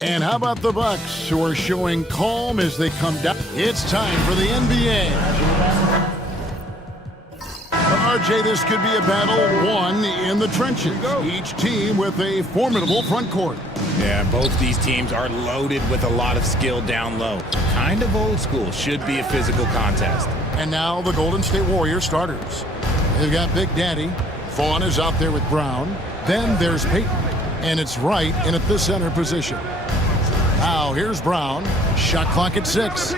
And how about the Bucks, who are showing calm as they come down? It's time for the NBA. RJ, this could be a battle won in the trenches. Each team with a formidable front court. Yeah, both these teams are loaded with a lot of skill down low. Kind of old school. Should be a physical contest. And now the Golden State Warriors starters. They've got Big Daddy. Vaughn is out there with Brown. Then there's Peyton. And it's Wright in at the center position. Now here's Brown. Shot clock at 6.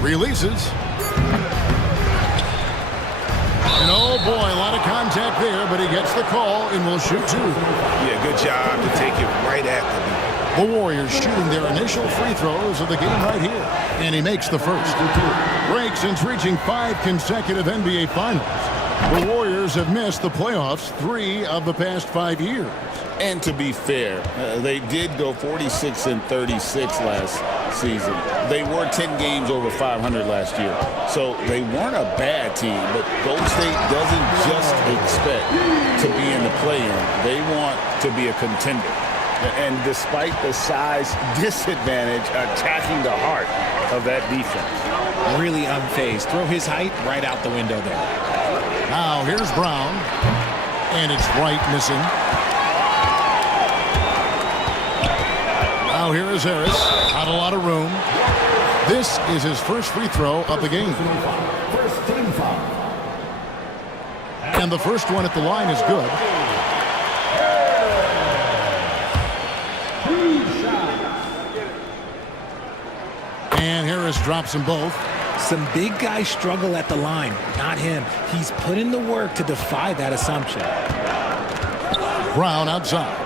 Releases. And oh boy, a lot of contact there, but he gets the call and will shoot 2. Yeah, good job to take it right after the Warriors shooting their initial free throws of the game right here. And he makes the first. Break since reaching 5 consecutive NBA Finals. The Warriors have missed the playoffs 3 of the past 5 years. And to be fair, they did go 46-36 last season. They were 10 games over 500 last year. So they weren't a bad team, but Golden State doesn't just expect to be in the play-in. They want to be a contender. And despite the size disadvantage, attacking the heart of that defense. Really unfazed. Throw his height right out the window there. Now here's Brown. And it's Wright missing. Now here is Harris. Not a lot of room. This is his first free throw of the game. And the first one at the line is good. And Harris drops them both. Some big guys struggle at the line. Not him. He's put in the work to defy that assumption. Brown outside.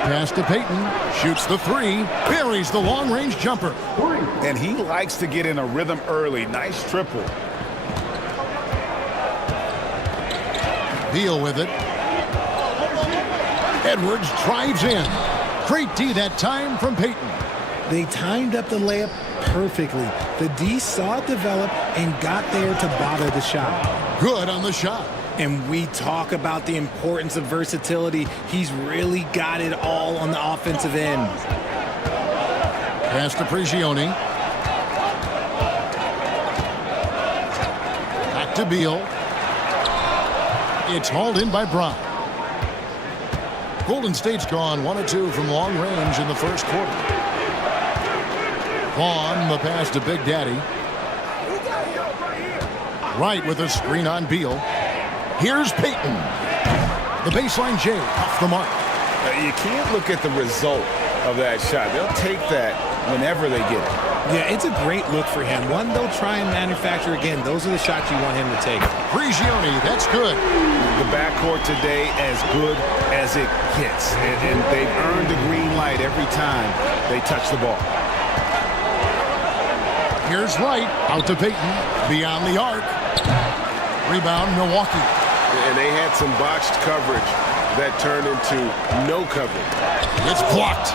Pass to Peyton. Shoots the 3. Buries the long-range jumper. And he likes to get in a rhythm early. Nice triple. Beal with it. Edwards drives in. Great D that time from Peyton. They timed up the layup perfectly. The D saw it develop and got there to bother the shot. Good on the shot. And we talk about the importance of versatility. He's really got it all on the offensive end. Pass to Prigioni. Back to Beal. It's hauled in by Brown. Golden State's gone 1 of 2 from long range in the first quarter. Vaughn, the pass to Big Daddy. Wright with a screen on Beal. Here's Peyton. The baseline J off the mark. You can't look at the result of that shot. They'll take that whenever they get it. Yeah, it's a great look for him. One they'll try and manufacture again. Those are the shots you want him to take. Prigioni, that's good. The backcourt today as good as it gets. And they've earned the green light every time they touch the ball. Here's Wright. Out to Peyton. Beyond the arc. Rebound, Milwaukee. And they had some botched coverage that turned into no coverage. It's blocked.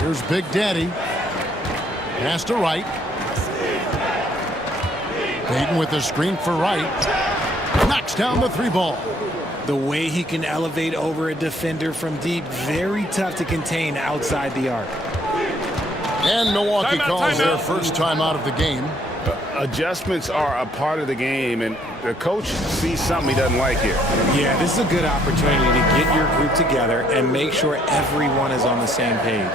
Here's Big Daddy. Pass to Wright. Peyton with the screen for Wright. Knocks down the 3 ball. The way he can elevate over a defender from deep, very tough to contain outside the arc. And Milwaukee calls their first time out of the game. Adjustments are a part of the game, and the coach sees something he doesn't like here. Yeah, this is a good opportunity to get your group together and make sure everyone is on the same page.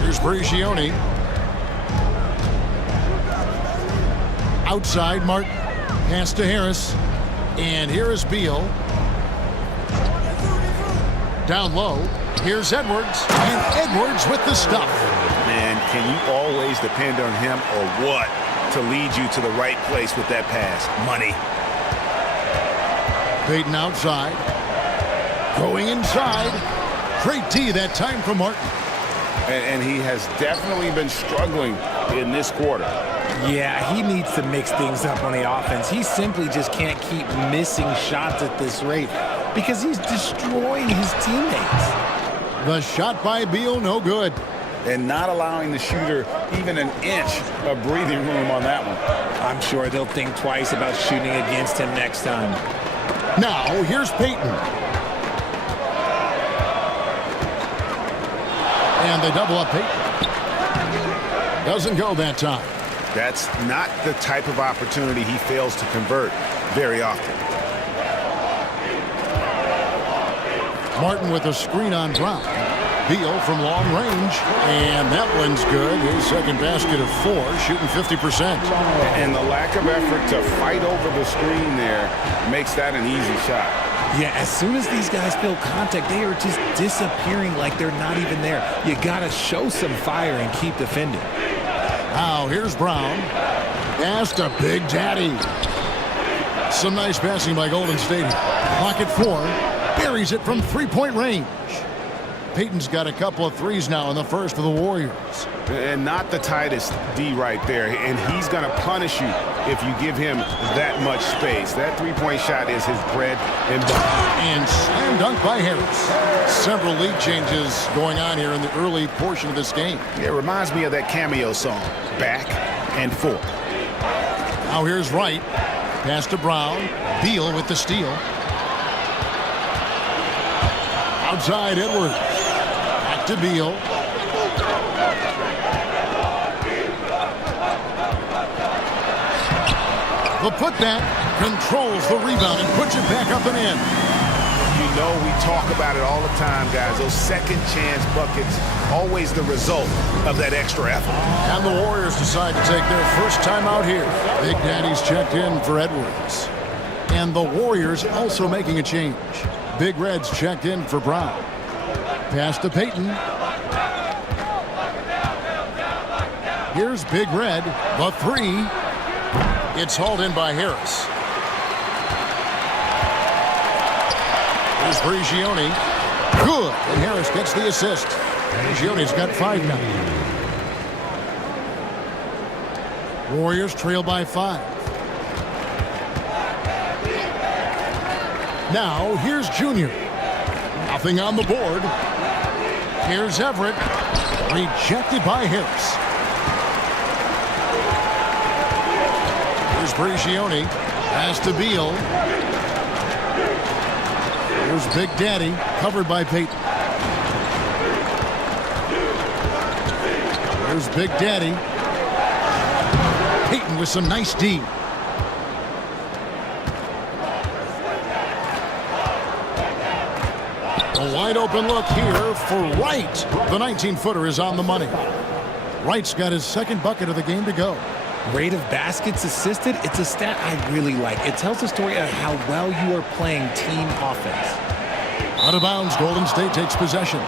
Here's Prigioni. Outside, Martin. Pass to Harris. And here is Beal. Down low. Here's Edwards. And Edwards with the stuff. Man, can you always depend on him or what to lead you to the right place with that pass? Money. Peyton outside. Going inside. Great D that time from Martin. And he has definitely been struggling in this quarter. Yeah, he needs to mix things up on the offense. He simply just can't keep missing shots at this rate because he's destroying his teammates. The shot by Beal, no good. and not allowing the shooter even an inch of breathing room on that one. I'm sure they'll think twice about shooting against him next time. Now, here's Peyton. And they double up Peyton. Doesn't go that time. That's not the type of opportunity he fails to convert very often. Martin with a screen on Brown. Beal from long range, and that one's good. His second basket of 4, shooting 50%. And the lack of effort to fight over the screen there makes that an easy shot. Yeah, as soon as these guys feel contact, they are just disappearing like they're not even there. You got to show some fire and keep defending. Now, here's Brown. Pass to Big Daddy. Some nice passing by Golden State. Clock at 4. Buries it from three-point range. Peyton's got a couple of threes now in the first for the Warriors. And not the tightest D right there. And he's going to punish you if you give him that much space. That three-point shot is his bread and butter. And slam dunk by Harris. Several lead changes going on here in the early portion of this game. It reminds me of that cameo song, Back and Forth. Now here's Wright. Pass to Brown. Beal with the steal. Outside Edwards. Back to Beal. The putback controls the rebound and puts it back up and in. You know we talk about it all the time, guys. Those second chance buckets, always the result of that extra effort. And the Warriors decide to take their first time out here. Big Daddy's checked in for Edwards. And the Warriors also making a change. Big Red's checked in for Brown. Pass to Peyton. Here's Big Red. The 3. It's hauled in by Harris. Here's Prigioni. Good. And Harris gets the assist. Prigioni's got 5 now. Warriors trail by 5. Now, here's Junior. Nothing on the board. Here's Everett. Rejected by Harris. Here's Prigioni. Pass to Beal. Here's Big Daddy. Covered by Peyton. Here's Big Daddy. Peyton with some nice D. A wide open look here for Wright. The 19-footer is on the money. Wright's got his second bucket of the game to go. Rate of baskets assisted, it's a stat I really like. It tells the story of how well you are playing team offense. Out of bounds, Golden State takes possession.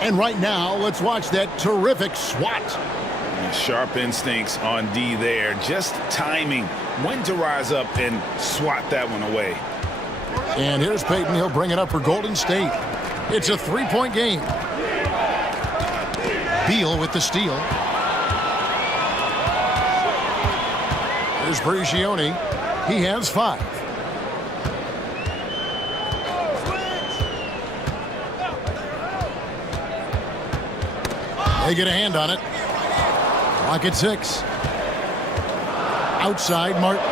And right now, let's watch that terrific swat. Sharp instincts on D there. Just timing when to rise up and swat that one away. And here's Peyton. He'll bring it up for Golden State. It's a 3-point game. Beal with the steal. Here's Prigioni. He has 5. They get a hand on it. Clock at 6. Outside, Martin.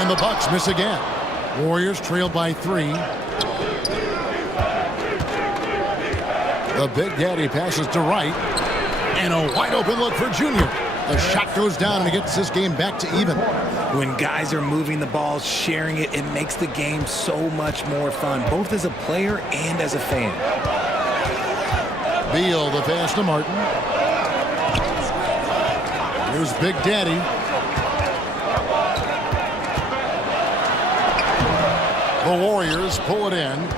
And the Bucks miss again. Warriors trail by 3. The Big Daddy passes to Wright. And a wide open look for Junior. The shot goes down and it gets this game back to even. When guys are moving the ball, sharing it, it makes the game so much more fun, both as a player and as a fan. Beal, the pass to Martin. Here's Big Daddy. The Warriors pull it in.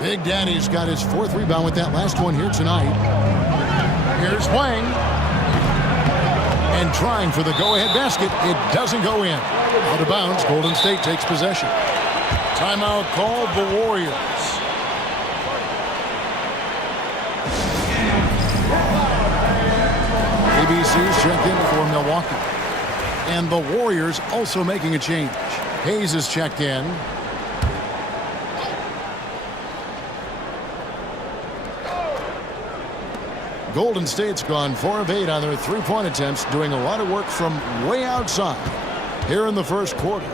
Big Daddy's got his 4th rebound with that last one here tonight. Here's Wang. And trying for the go-ahead basket. It doesn't go in. Out of bounds, Golden State takes possession. Timeout called the Warriors. ABC's checked in for Milwaukee. And the Warriors also making a change. Hayes is checked in. Golden State's gone 4 of 8 on their three-point attempts, doing a lot of work from way outside here in the first quarter.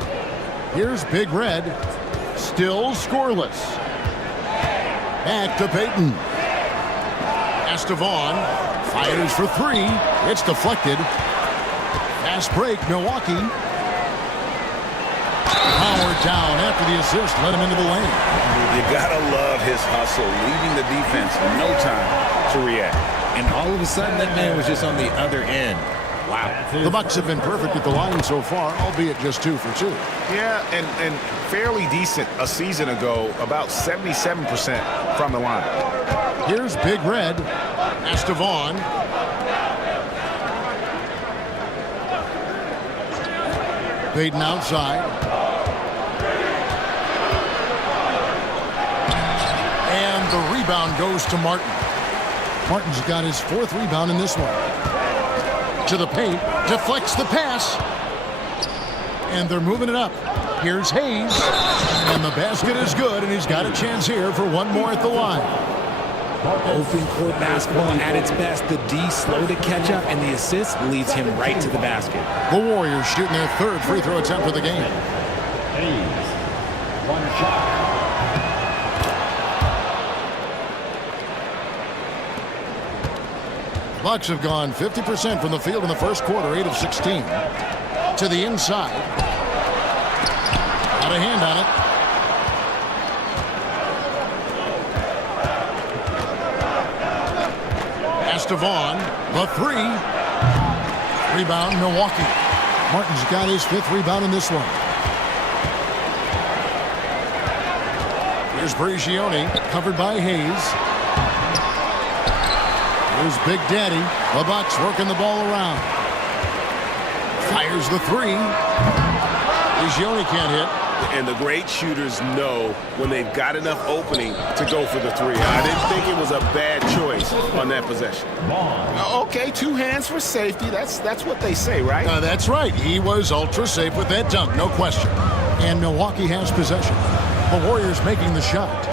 Here's Big Red, still scoreless. Back to Payton. Pass to Vaughn, fires for three. It's deflected. Fast break, Milwaukee. Power down after the assist, let him into the lane. You gotta love his hustle, leaving the defense no time to react. And all of a sudden, that man was just on the other end. Wow. The Bucks have been perfect at the line so far, albeit just 2 for 2. Yeah, and fairly decent a season ago, about 77% from the line. Here's Big Red. Pass to Vaughn. Payton outside. And the rebound goes to Martin. Martin's got his 4th rebound in this one. To the paint, deflects the pass. And they're moving it up. Here's Hayes. And the basket is good, and he's got a chance here for one more at the line. Open court basketball at its best. The D slow to catch up, and the assist leads him right to the basket. The Warriors shooting their 3rd free throw attempt of the game. Hayes, 1 shot. Bucks have gone 50% from the field in the first quarter, 8 of 16. To the inside. Got a hand on it. Pass to Vaughn. The 3. Rebound, Milwaukee. Martin's got his 5th rebound in this one. Here's Brigioni, covered by Hayes. Here's Big Daddy. The Bucks working the ball around. Fires the 3. Brigioni can't hit. And the great shooters know when they've got enough opening to go for the 3. I didn't think it was a bad choice on that possession. Okay, 2 hands for safety. That's what they say, right? That's right. He was ultra safe with that dunk, no question. And Milwaukee has possession. The Warriors making the shot.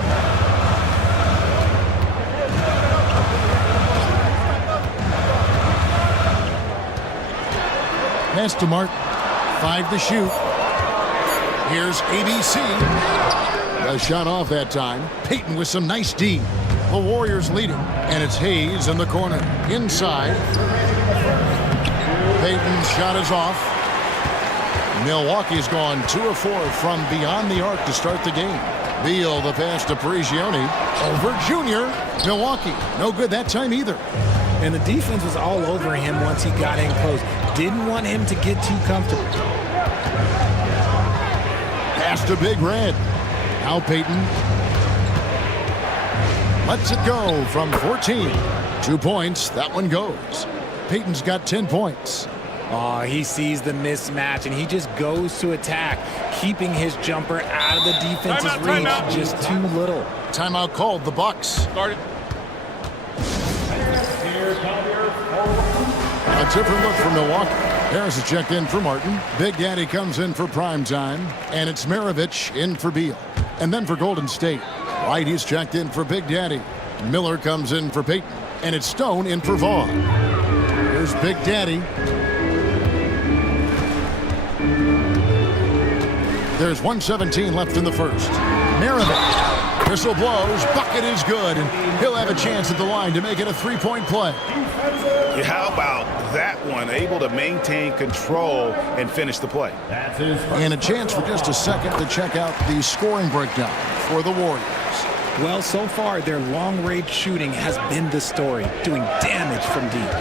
Pass to Martin. 5 to shoot. Here's ABC. A shot off that time. Payton with some nice D. The Warriors leading. And it's Hayes in the corner. Inside. Payton's shot is off. Milwaukee's gone 2 of 4 from beyond the arc to start the game. Beal the pass to Prigioni. Over Junior. Milwaukee. No good that time either. And the defense was all over him once he got in close. Didn't want him to get too comfortable. Pass to Big Red. Now Payton. Lets it go from 14. 2 points. That one goes. Payton's got 10 points. Oh, he sees the mismatch, and he just goes to attack, keeping his jumper out of the defense's reach. Just too little. Timeout called. The Bucks. Started. A different look for Milwaukee. Harris is checked in for Martin. Big Daddy comes in for prime time. And it's Maravich in for Beal. And then for Golden State. White, he's checked in for Big Daddy. Miller comes in for Payton. And it's Stone in for Vaughn. Here's Big Daddy. There's 1:17 left in the first. Maravich. Whistle blows. Bucket is good. And he'll have a chance at the line to make it a 3-point play. Yeah, how about that one? Able to maintain control and finish the play. And a chance for just a second to check out the scoring breakdown for the Warriors. Well, so far, their long-range shooting has been the story, doing damage from deep.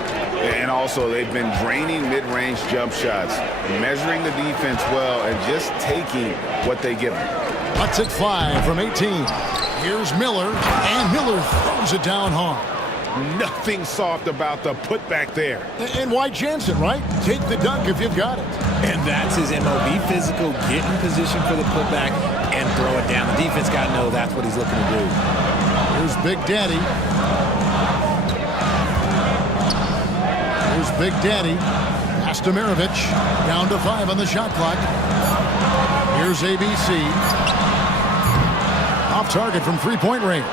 And also, they've been draining mid-range jump shots, measuring the defense well, and just taking what they give them. Lets it fly from 18. Here's Miller, and Miller throws it down hard. Nothing soft about the putback there. And why chance it, right? Take the dunk if you've got it. And that's his MOB physical, get in position for the putback and throw it down. The defense got to know that's what he's looking to do. Here's Big Daddy. Here's Big Daddy. Pass to Maravich. Down to 5 on the shot clock. Here's ABC. Off target from 3-point range.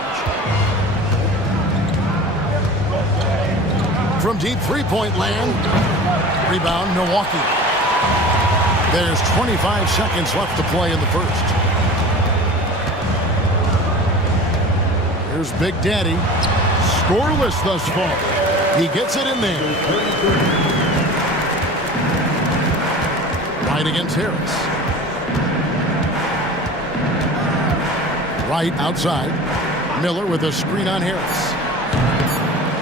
from deep three-point land. Rebound, Milwaukee. There's 25 seconds left to play in the first. Here's Big Daddy. Scoreless thus far. He gets it in there. Right against Harris. Right outside. Miller with a screen on Harris.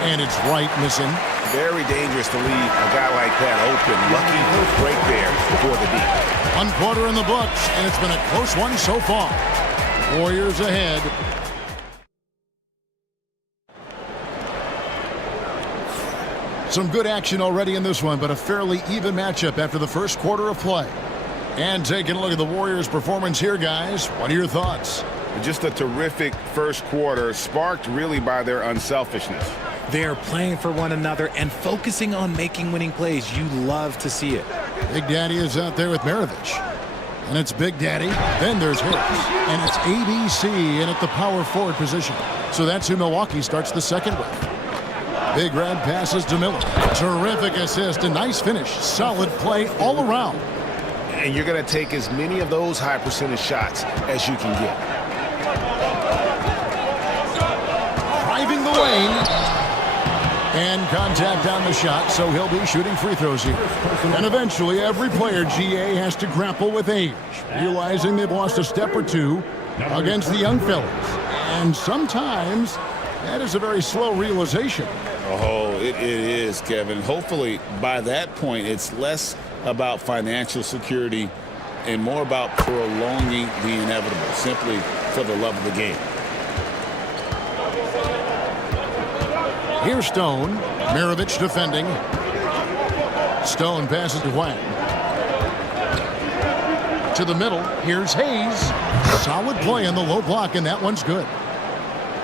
And it's Wright missing. Very dangerous to leave a guy like that open. Lucky break there before the deep. 1 quarter in the books, and it's been a close one so far. Warriors ahead. Some good action already in this one, but a fairly even matchup after the first quarter of play. And taking a look at the Warriors' performance here, guys. What are your thoughts? Just a terrific first quarter, sparked really by their unselfishness. They're playing for one another and focusing on making winning plays. You love to see it. Big Daddy is out there with Maravich. And it's Big Daddy. Then there's Harris. And it's ABC in at the power forward position. So that's who Milwaukee starts the second with. Big Red passes to Miller. Terrific assist. A nice finish. Solid play all around. And you're going to take as many of those high percentage shots as you can get. Driving the lane. And contact on the shot, so he'll be shooting free throws here. And eventually, every player, GA, has to grapple with age, realizing they've lost a step or two against the young fellas. And sometimes, that is a very slow realization. Oh, it is, Kevin. Hopefully, by that point, it's less about financial security and more about prolonging the inevitable, simply for the love of the game. Here's Stone. Maravich defending. Stone passes to Wang. To the middle. Here's Hayes. Solid play on the low block, and that one's good.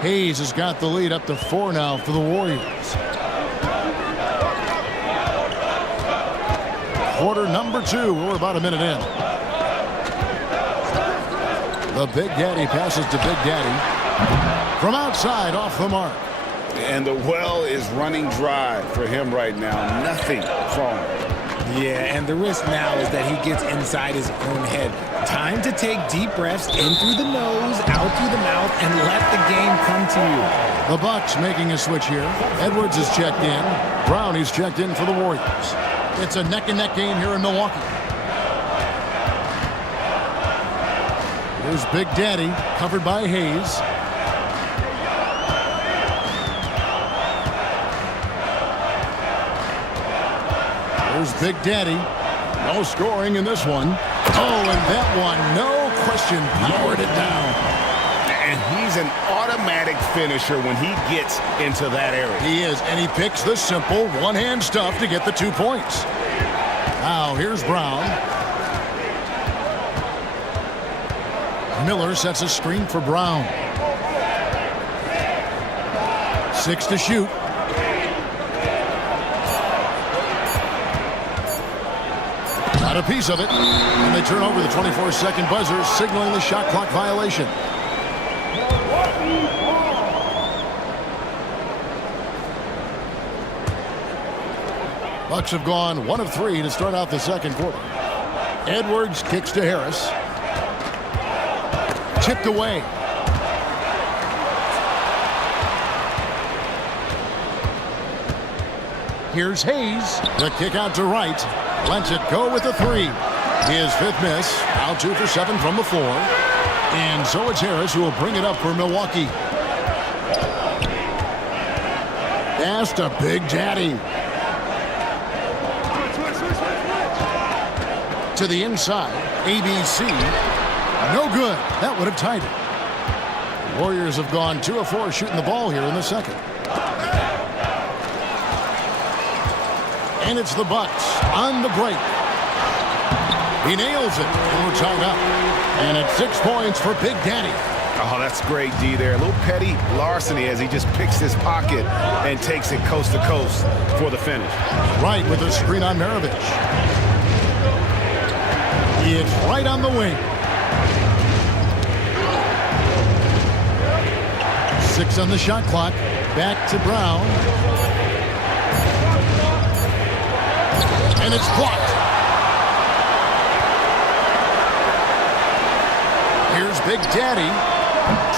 Hayes has got the lead up to 4 now for the Warriors. Quarter number 2. We're about a minute in. The Big Daddy passes to Big Daddy. From outside, off the mark. And the well is running dry for him right now. Nothing falling. Yeah, and the risk now is that he gets inside his own head. Time to take deep breaths in through the nose, out through the mouth, and let the game come to you. The Bucks making a switch here. Edwards is checked in. Brownie's checked in for the Warriors. It's a neck-and-neck game here in Milwaukee. Here's Big Daddy, covered by Hayes. There's Big Daddy. No scoring in this one. Oh, and that one, no question, powered it down. And he's an automatic finisher when he gets into that area. He is, and he picks the simple one-hand stuff to get the 2 points. Now, here's Brown. Miller sets a screen for Brown. 6 to shoot. Got a piece of it. And they turn over the 24-second buzzer, signaling the shot clock violation. Bucks have gone 1 of 3 to start out the second quarter. Edwards kicks to Harris. Tipped away. Here's Hayes. The kick out to Wright. Lets it go with the 3. His 5th miss. Now 2 for 7 from the floor. And so it's Harris who will bring it up for Milwaukee. Pass to Big Daddy. To the inside. ABC. No good. That would have tied it. Warriors have gone 2 of 4 shooting the ball here in the second. And it's the Bucks on the break. He nails it, and we're tied up. And it's 6 points for Big Daddy. Oh, that's great, D there. A little petty larceny as he just picks his pocket and takes it coast to coast for the finish. Right with a screen on Maravich. It's right on the wing. 6 on the shot clock. Back to Brown. And it's blocked. Here's Big Daddy.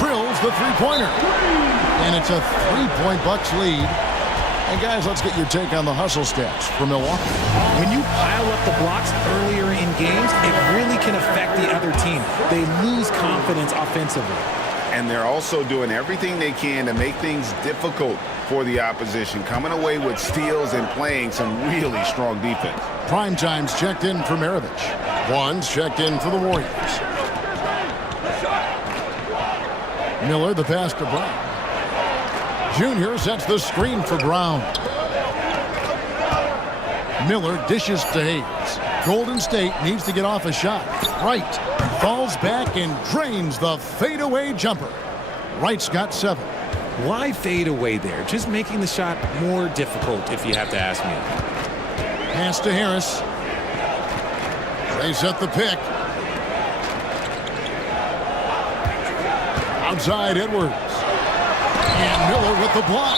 Drills the three-pointer. And it's a 3-point Bucks lead. And guys, let's get your take on the hustle stats for Milwaukee. When you pile up the blocks earlier in games, it really can affect the other team. They lose confidence offensively. And they're also doing everything they can to make things difficult for the opposition, coming away with steals and playing some really strong defense. Primetime's checked in for Maravich. Juan's checked in for the Warriors. Miller, the pass to Brown. Junior sets the screen for Brown. Miller dishes to Hayes. Golden State needs to get off a shot. Wright falls back and drains the fadeaway jumper. Wright's got 7. Why fade away there? Just making the shot more difficult, if you have to ask me. Pass to Harris. They set the pick. Outside Edwards. And Miller with the block.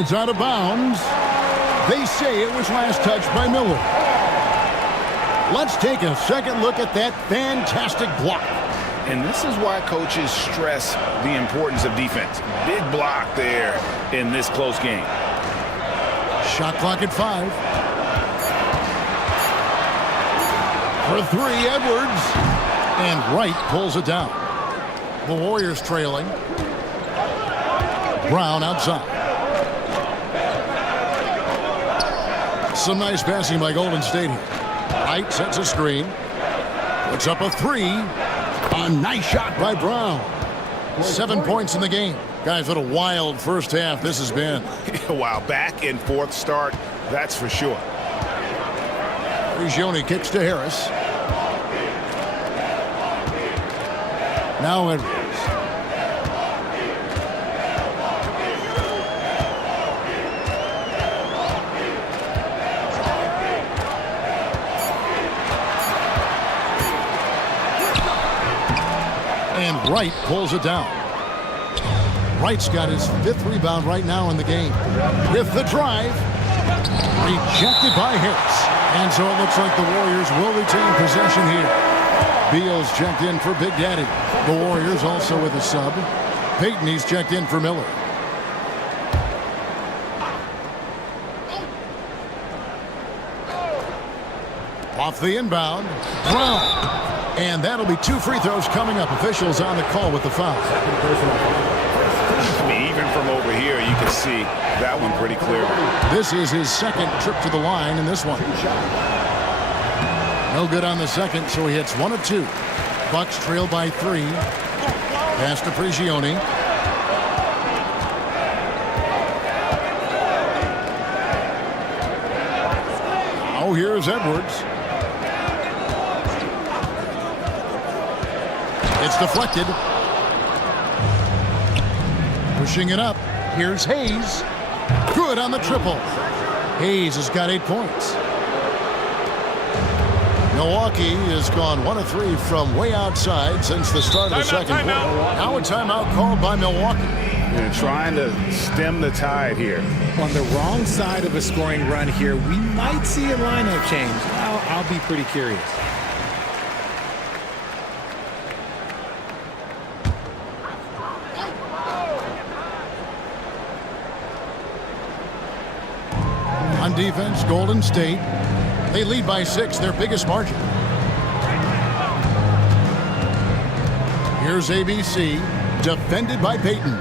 It's out of bounds. They say it was last touched by Miller. Let's take a second look at that fantastic block. And this is why coaches stress the importance of defense. Big block there in this close game. Shot clock at 5. For 3, Edwards. And Wright pulls it down. The Warriors trailing. Brown outside. Some nice passing by Golden State here. Wright sets a screen. Puts up a 3. A nice shot by Brown. 7 points in the game. Guys, what a wild first half this has been. Wow, back and forth start, that's for sure. Prigioni kicks to Harris. Now Edwards. And Wright pulls it down. Wright's got his 5th rebound right now in the game. With the drive. Rejected by Harris. And so it looks like the Warriors will retain possession here. Beal's checked in for Big Daddy. The Warriors also with a sub. Payton, he's checked in for Miller. Off the inbound. Brown. And that'll be 2 free throws coming up. Officials on the call with the foul. Even from over here, you can see that one pretty clearly. This is his 2nd trip to the line in this one. No good on the 2nd, so he hits 1 of 2. Bucks trail by 3. Pass to Prigioni. Now here's Edwards. It's deflected. Pushing it up. Here's Hayes. Good on the triple. Hayes has got 8 points. Milwaukee has gone 1 of 3 from way outside since the start of the second quarter. Now a timeout called by Milwaukee. They're trying to stem the tide here. On the wrong side of a scoring run here, we might see a lineup change. I'll be pretty curious. On defense, Golden State. They lead by 6, their biggest margin. Here's ABC, defended by Payton.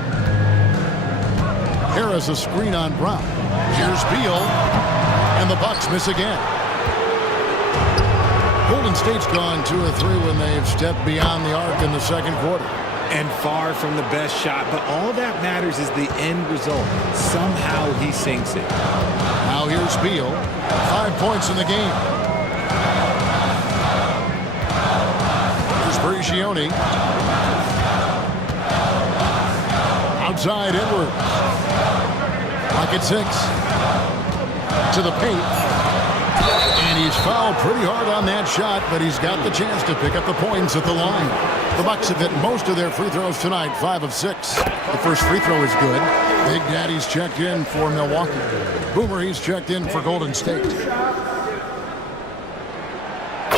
Harris a screen on Brown. Here's Beal, and the Bucks miss again. Golden State's gone 2 of 3 when they've stepped beyond the arc in the second quarter. And far from the best shot, but all that matters is the end result. Somehow he sinks it. Now here's Beal. 5 points in the game. Here's Prigioni. Outside Edwards. Clock at 6. To the paint. And he's fouled pretty hard on that shot, but he's got the chance to pick up the points at the line. The Bucks have hit most of their free throws tonight, 5 of 6. The first free throw is good. Big Daddy's checked in for Milwaukee. Boomer, he's checked in for Golden State.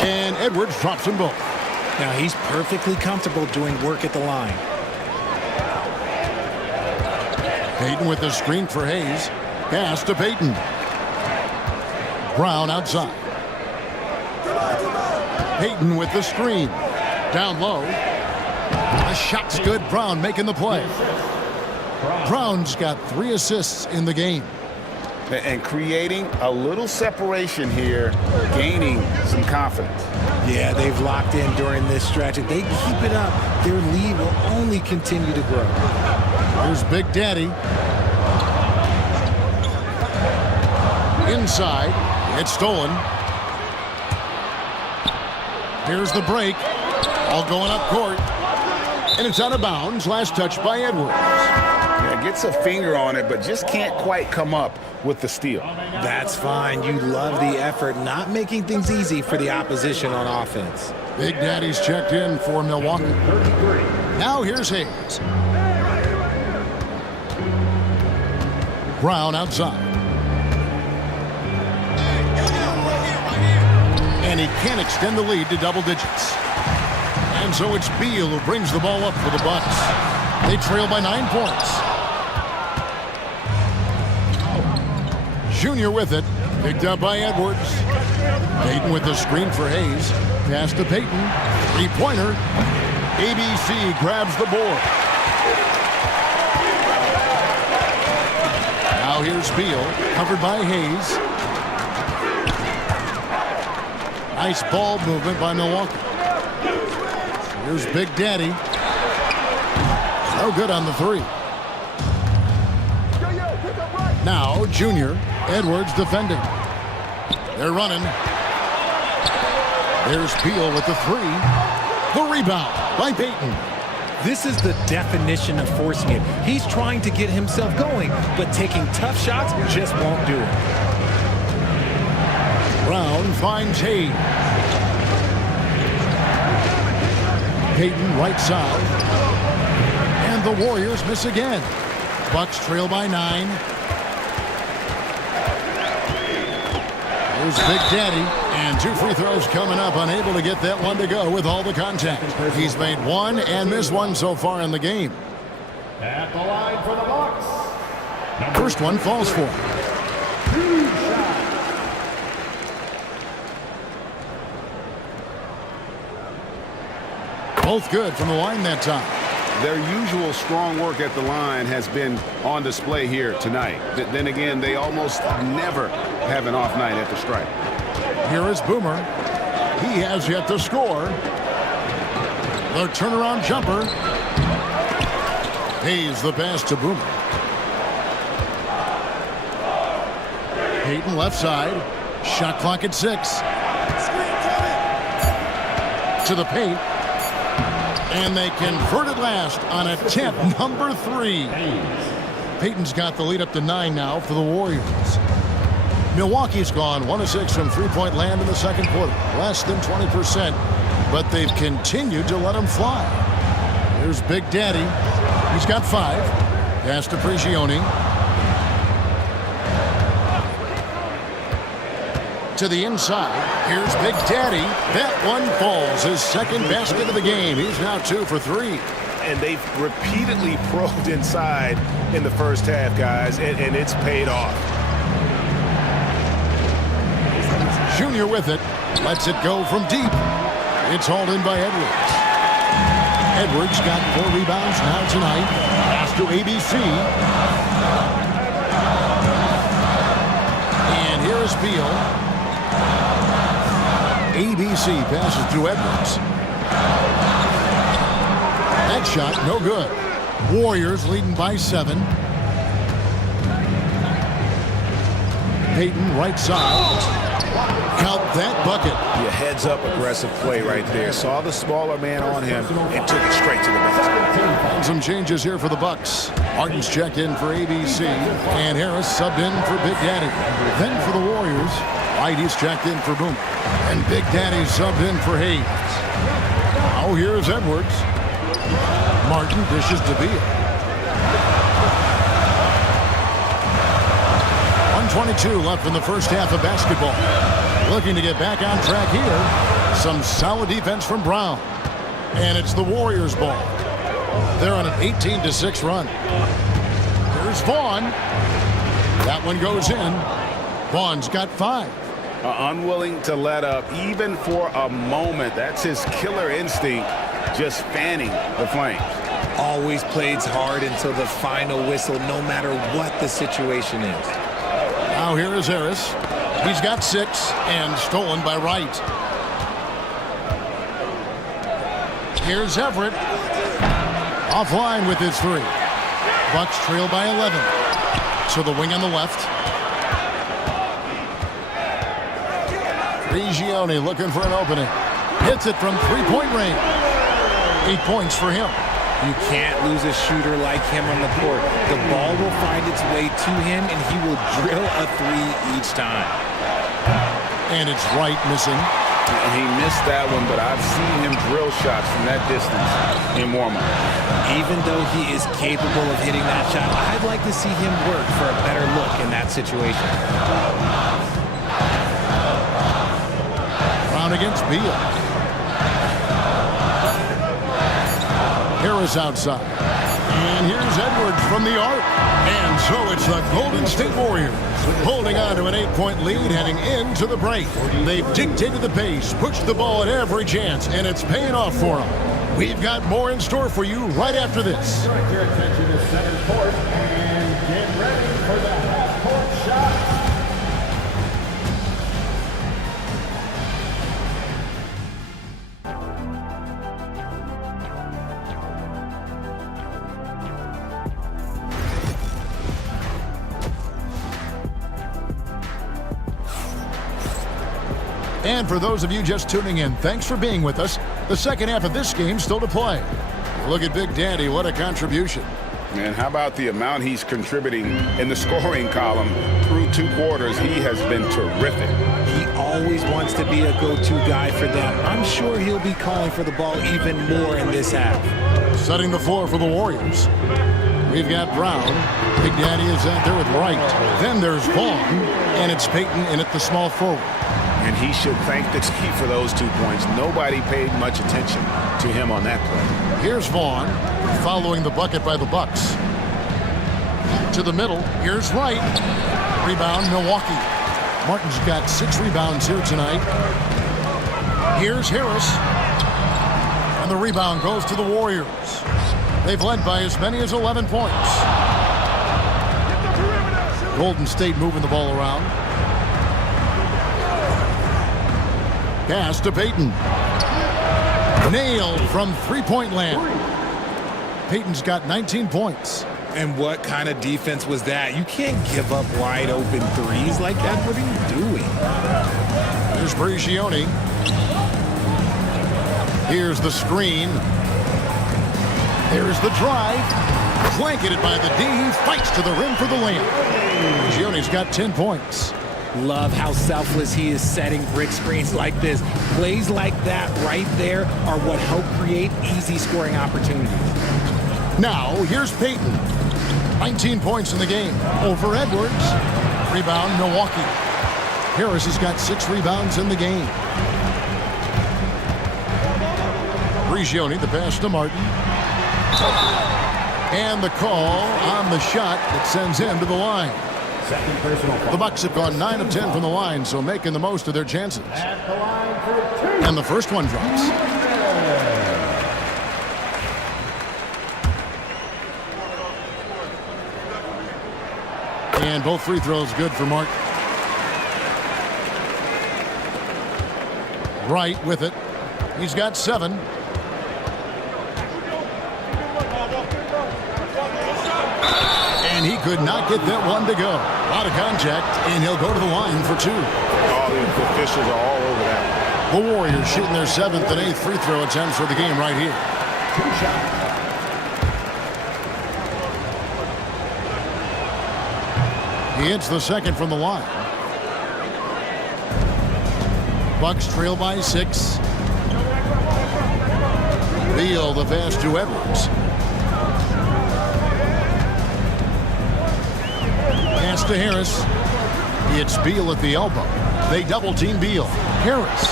And Edwards drops them both. Now he's perfectly comfortable doing work at the line. Payton with the screen for Hayes. Pass to Payton. Brown outside. Payton with the screen. Down low. The shot's good. Brown making the play. Brown's got 3 assists in the game. And creating a little separation here, gaining some confidence. Yeah, they've locked in during this stretch. If they keep it up, their lead will only continue to grow. Here's Big Daddy. Inside. It's stolen. Here's the break. All going up court. And it's out of bounds. Last touch by Edwards. Yeah, gets a finger on it, but just can't quite come up with the steal. That's fine. You love the effort, not making things easy for the opposition on offense. Big Daddy's checked in for Milwaukee. 33. Now here's Hayes. Brown outside. And he can't extend the lead to double digits. And so it's Beal who brings the ball up for the Bucks. They trail by 9 points. Junior with it. Picked up by Edwards. Payton with the screen for Hayes. Pass to Payton. 3-pointer. ABC grabs the board. Now here's Beal. Covered by Hayes. Nice ball movement by Milwaukee. Here's Big Daddy. No good on the 3. Now Junior. Edwards defending. They're running. There's Beal with the 3. The rebound by Payton. This is the definition of forcing it. He's trying to get himself going, but taking tough shots just won't do it. Brown finds Hayes. Payton right side. And the Warriors miss again. Bucks trail by 9. Here's Big Daddy. And 2 free throws coming up. Unable to get that one to go with all the contact. He's made 1 and missed 1 so far in the game. At the line for the Bucks. First one falls for him. 2 shots. Both good from the line that time. Their usual strong work at the line has been on display here tonight. Then again, they almost never have an off night at the stripe. Here is Boomer. He has yet to score. The turnaround jumper. Hayes the pass to Boomer. Payton left side. Shot clock at 6. To the paint. And they convert it last on attempt number 3. Payton's got the lead up to 9 now for the Warriors. Milwaukee's gone 1 of 6 from three-point land in the second quarter. Less than 20%, but they've continued to let him fly. Here's Big Daddy. He's got 5. Pass to Prigioni. To the inside. Here's Big Daddy. That one falls. His second basket of the game. He's now 2 for 3. And they've repeatedly probed inside in the first half, guys, and it's paid off. Junior with it. Lets it go from deep. It's hauled in by Edwards. Edwards got 4 rebounds now tonight. Pass to ABC. And here is Beal. ABC passes to Edwards. That shot, no good. Warriors leading by 7. Payton right side. Count that bucket. Yeah, heads up aggressive play right there. Saw the smaller man on him and took it straight to the basket. And some changes here for the Bucks. Martin's checked in for ABC. And Harris subbed in for Big Daddy. Then for the Warriors, Whitey's checked in for Boom. And Big Daddy subbed in for Hayes. Now here's Edwards. Martin dishes to Beal. 1:22 left in the first half of basketball. Looking to get back on track here. Some solid defense from Brown. And it's the Warriors' ball. They're on an 18-6 run. Here's Vaughn. That one goes in. Vaughn's got 5. Unwilling to let up even for a moment. That's his killer instinct, just fanning the flames. Always plays hard until the final whistle, no matter what the situation is. Now here is Harris. He's got 6 and stolen by Wright. Here's Everett. Offline with his 3. Bucks trail by 11. To the wing on the left. Prigioni looking for an opening. Hits it from 3-point range. 8 points for him. You can't lose a shooter like him on the court. The ball will find its way to him, and he will drill a 3 each time. And it's Wright missing. He missed that one, but I've seen him drill shots from that distance in warm-up. Even though he is capable of hitting that shot, I'd like to see him work for a better look in that situation. Brown against Beal. Harris outside. And here's Edwards from the arc. And so it's the Golden State Warriors holding on to an 8-point lead heading into the break. They've dictated the pace, pushed the ball at every chance, and it's paying off for them. We've got more in store for you right after this. Direct your attention to center court and get ready for the half-court shot. And for those of you just tuning in, thanks for being with us. The second half of this game still to play. Look at Big Daddy, what a contribution. And how about the amount he's contributing in the scoring column through 2 quarters? He has been terrific. He always wants to be a go-to guy for them. I'm sure he'll be calling for the ball even more in this half. Setting the floor for the Warriors. We've got Brown. Big Daddy is out there with Wright. Then there's Vaughn, and it's Payton in at the small forward. And he should thank the team for those 2 points. Nobody paid much attention to him on that play. Here's Vaughn, following the bucket by the Bucks. To the middle, here's Wright. Rebound, Milwaukee. Martin's got 6 rebounds here tonight. Here's Harris. And the rebound goes to the Warriors. They've led by as many as 11 points. Golden State moving the ball around. Pass to Payton. Nailed from 3-point land. Payton's got 19 points. And what kind of defense was that? You can't give up wide open 3s like that. What are you doing? Here's Prigioni. Here's the screen. There's the drive. Blanketed by the D. He fights to the rim for the layup. Prigioni's got 10 points. Love how selfless he is setting brick screens like this. Plays like that right there are what help create easy scoring opportunities. Now, here's Payton. 19 points in the game. Over Edwards. Rebound, Milwaukee. Harris has got 6 rebounds in the game. Prigioni, the pass to Martin. And the call on the shot that sends him to the line. Second personal foul. The Bucks have gone 9 of 10 from the line, so making the most of their chances. At the line for 2. And the first one drops. And both free throws good for Martin. Wright with it. He's got 7. And he could not get that one to go. A lot of contact, and he'll go to the line for 2. All the officials are all over that. The Warriors shooting their 7th and 8th free throw attempts for the game right here. 2 shots. He hits the second from the line. Bucks trail by 6. Beal the pass to Edwards. Pass to Harris. It's Beal at the elbow. They double team Beal. Harris.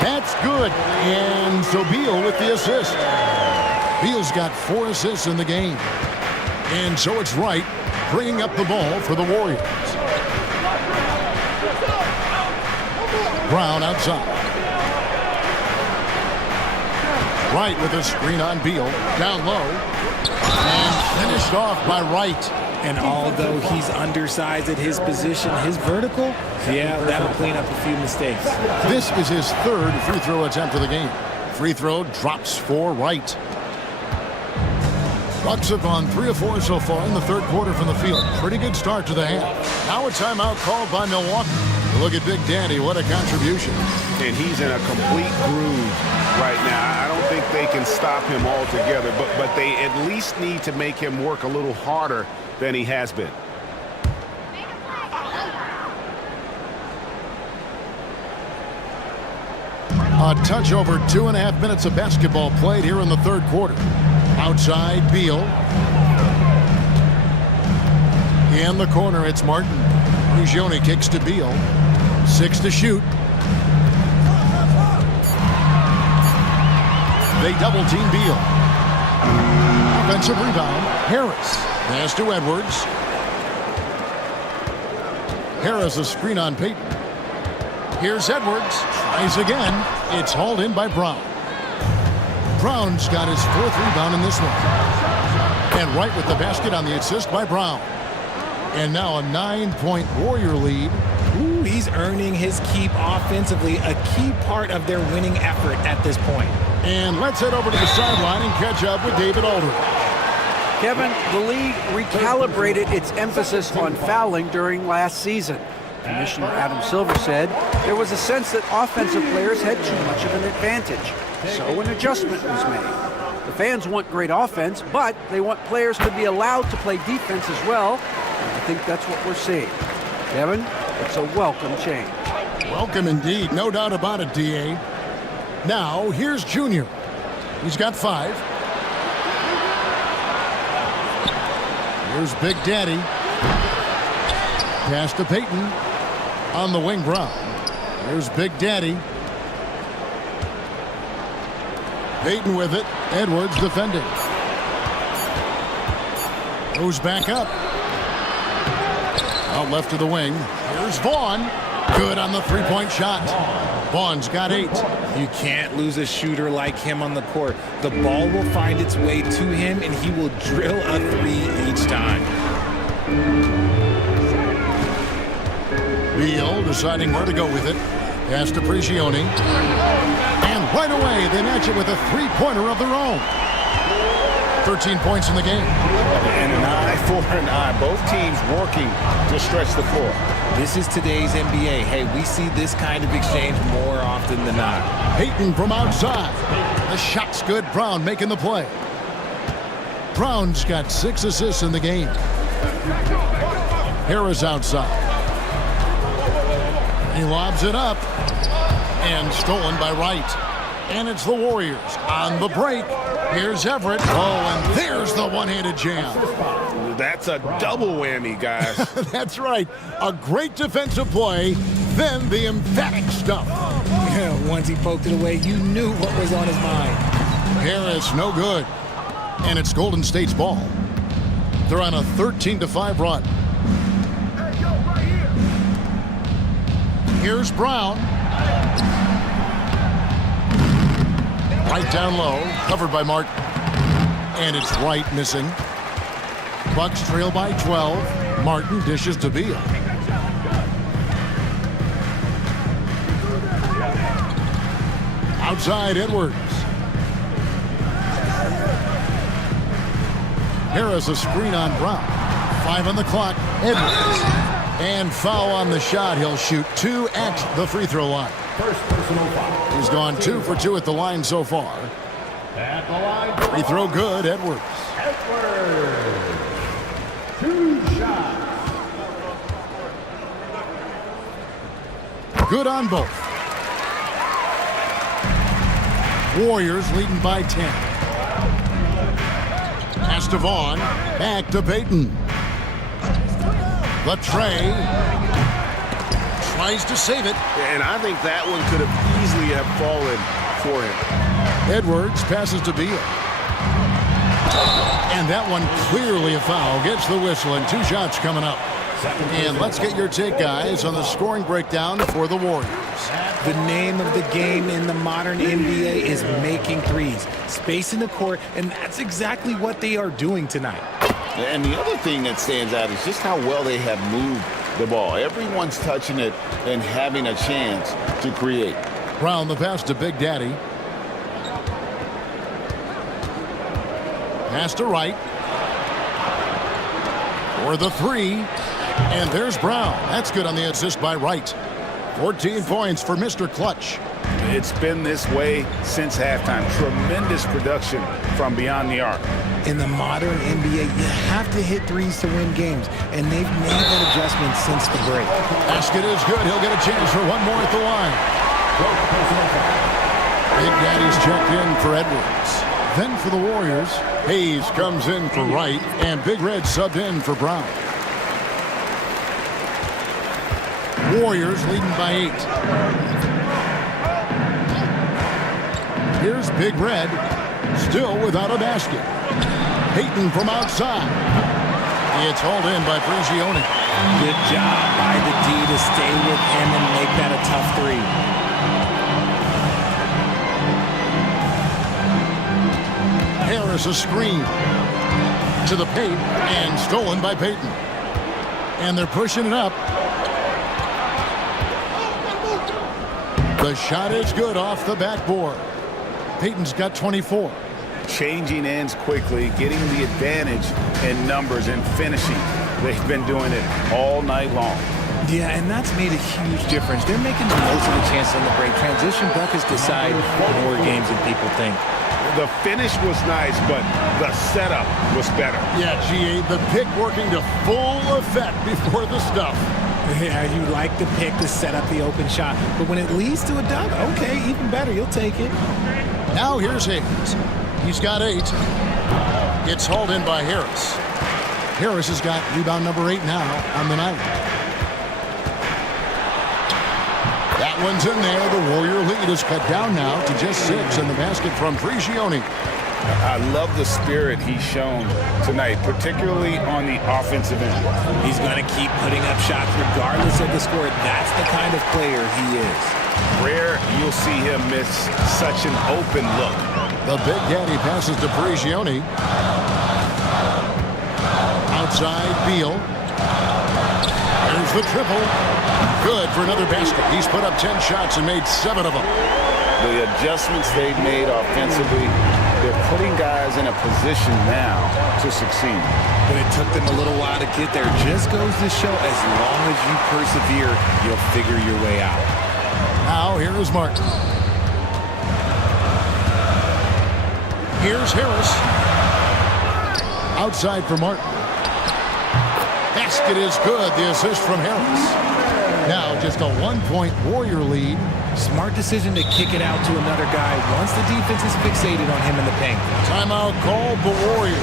That's good. And so Beal with the assist. Beal's got 4 assists in the game. And so it's Wright bringing up the ball for the Warriors. Brown outside. Wright with a screen on Beal. Down low. And finished off by Wright. And although he's undersized at his position, his vertical, yeah, that'll clean up a few mistakes. This is his 3rd free throw attempt of the game. Free throw drops for Wright. Bucks have gone 3 of 4 so far in the 3rd quarter from the field. Pretty good start to the half. Now a timeout called by Milwaukee. Look at Big Daddy, what a contribution. And he's in a complete groove right now. I don't think they can stop him altogether, but they at least need to make him work a little harder than he has been. A touch over 2.5 minutes of basketball played here in the 3rd quarter. Outside, Beal. In the corner, it's Martin. Prigioni kicks to Beal. 6 to shoot. They double-team Beal. Offensive rebound, Harris. Pass to Edwards. Harris a screen on Payton. Here's Edwards. Tries again. It's hauled in by Brown. Brown's got his 4th rebound in this one. And Wright with the basket on the assist by Brown. And now a 9-point Warrior lead. Ooh, he's earning his keep offensively, a key part of their winning effort at this point. And let's head over to the sideline and catch up with David Aldridge. Kevin, the league recalibrated its emphasis on fouling during last season. Commissioner Adam Silver said there was a sense that offensive players had too much of an advantage. So an adjustment was made. The fans want great offense, but they want players to be allowed to play defense as well. And I think that's what we're seeing. Kevin, it's a welcome change. Welcome indeed, no doubt about it, D.A. Now, here's Junior. He's got 5. Here's Big Daddy. Pass to Payton. On the wing, Brown. Here's Big Daddy. Payton with it. Edwards defending. Goes back up. Out left to the wing. Here's Vaughn. Good on the 3-point shot. Vaughn's got 8. You can't lose a shooter like him on the court. The ball will find its way to him, and he will drill a 3 each time. Beal deciding where to go with it. Pass to Prigioni. And right away, they match it with a 3-pointer of their own. 13 points in the game. And an eye for an eye. Both teams working to stretch the floor. This is today's NBA. Hey, we see this kind of exchange more often than not. Payton from outside. The shot's good. Brown making the play. Brown's got 6 assists in the game. Harris outside. He lobs it up. And stolen by Wright. And it's the Warriors on the break. Here's Everett. Oh, and there's the one-handed jam. That's a double whammy, guys. That's right. A great defensive play, then the emphatic stuff. Yeah, once he poked it away, you knew what was on his mind. Harris, no good. And it's Golden State's ball. They're on a 13-5 run. Here's Brown. Right down low, covered by Martin. And it's Wright missing. Bucks trail by 12. Martin dishes to Beal. Outside, Edwards. Harris a screen on Brown. 5 on the clock. Edwards. And foul on the shot. He'll shoot 2 at the free throw line. First personal foul. He's gone 2 for 2 at the line so far. At the line. Free throw good, Edwards. Edwards. 2 shots. Good on both. Warriors leading by 10. Pass to Vaughn. Back to Payton. Latrey tries to save it. And I think that one could have easily really have fallen for him. Edwards passes to Beal. And that one clearly a foul. Gets the whistle and 2 shots coming up. And let's get your take, guys, on the scoring breakdown for the Warriors. The name of the game in the modern NBA is making threes, spacing the court, and that's exactly what they are doing tonight. And the other thing that stands out is just how well they have moved the ball. Everyone's touching it and having a chance to create. Brown the pass to Big Daddy. Pass to Wright. For the 3. And there's Brown. That's good on the assist by Wright. 14 points for Mr. Clutch. It's been this way since halftime. Tremendous production from beyond the arc. In the modern NBA, you have to hit threes to win games, and they've made that adjustment since the break. Basket is good. He'll get a chance for one more at the line. Big Daddy's checked in for Edwards. Then for the Warriors, Hayes comes in for Wright, and Big Red subbed in for Brown. Warriors leading by 8. Here's Big Red, still without a basket. Payton from outside. It's hauled in by Prigioni. Good job by the D to stay with him and make that a tough 3. Harris a screen to the paint and stolen by Payton. And they're pushing it up. The shot is good off the backboard. Payton's got 24. Changing ends quickly, getting the advantage in numbers and finishing. They've been doing it all night long. Yeah, and that's made a huge difference. They're making the most of the chance on the break. Transition buckets decide more games than people think. The finish was nice, but the setup was better. Yeah, GA, the pick working to full effect before the stuff. Yeah, you like the pick to set up the open shot, but when it leads to a dunk, okay, even better, you'll take it. Now here's Hayes. He's got 8. It's hauled in by Harris. Harris has got rebound number 8 now on the night. That one's in there. The Warrior lead is cut down now to just 6, and the basket from Prigioni. I love the spirit he's shown tonight, particularly on the offensive end. He's going to keep putting up shots regardless of the score. That's the kind of player he is. Rare you'll see him miss such an open look. The Big Daddy passes to Prigioni. Outside, Beal. There's the triple. Good for another basket. He's put up 10 shots and made 7 of them. The adjustments they've made offensively, they're putting guys in a position now to succeed. But it took them a little while to get there. Just goes to show as long as you persevere, you'll figure your way out. Now here is Martin. Here's Harris. Outside for Martin. Basket is good. The assist from Harris. Now just a 1-point Warrior lead. Smart decision to kick it out to another guy once the defense is fixated on him in the paint. Timeout called the Warriors.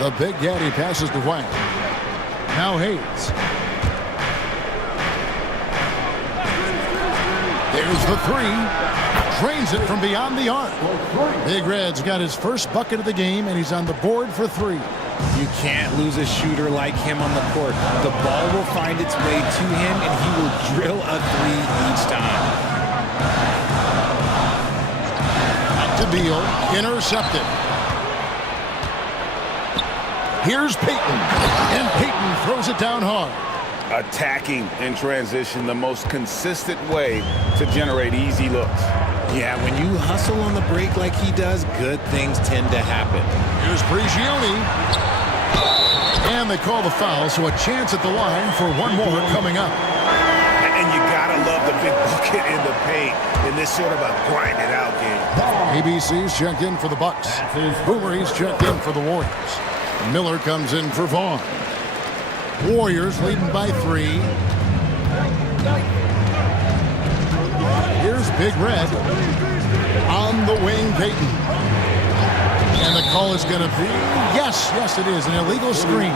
The Big Daddy passes to White. Now Hayes. There's the 3. Drains it from beyond the arc. Big Red's got his first bucket of the game, and he's on the board for 3. You can't lose a shooter like him on the court. The ball will find its way to him, and he will drill a 3 each time. Back to Beal. Intercepted. Here's Payton. And Payton throws it down hard. Attacking in transition, the most consistent way to generate easy looks. Yeah, when you hustle on the break like he does, good things tend to happen. Here's Prigioni. And they call the foul, so a chance at the line for one more coming up. And you gotta love the big bucket in the paint in this sort of a grinded out game. ABC's checked in for the Bucks. Boomer, he's checked in for the Warriors. Miller comes in for Vaughn. Warriors leading by 3. Here's Big Red. On the wing, Peyton. And the call is going to be, yes, it is, an illegal screen.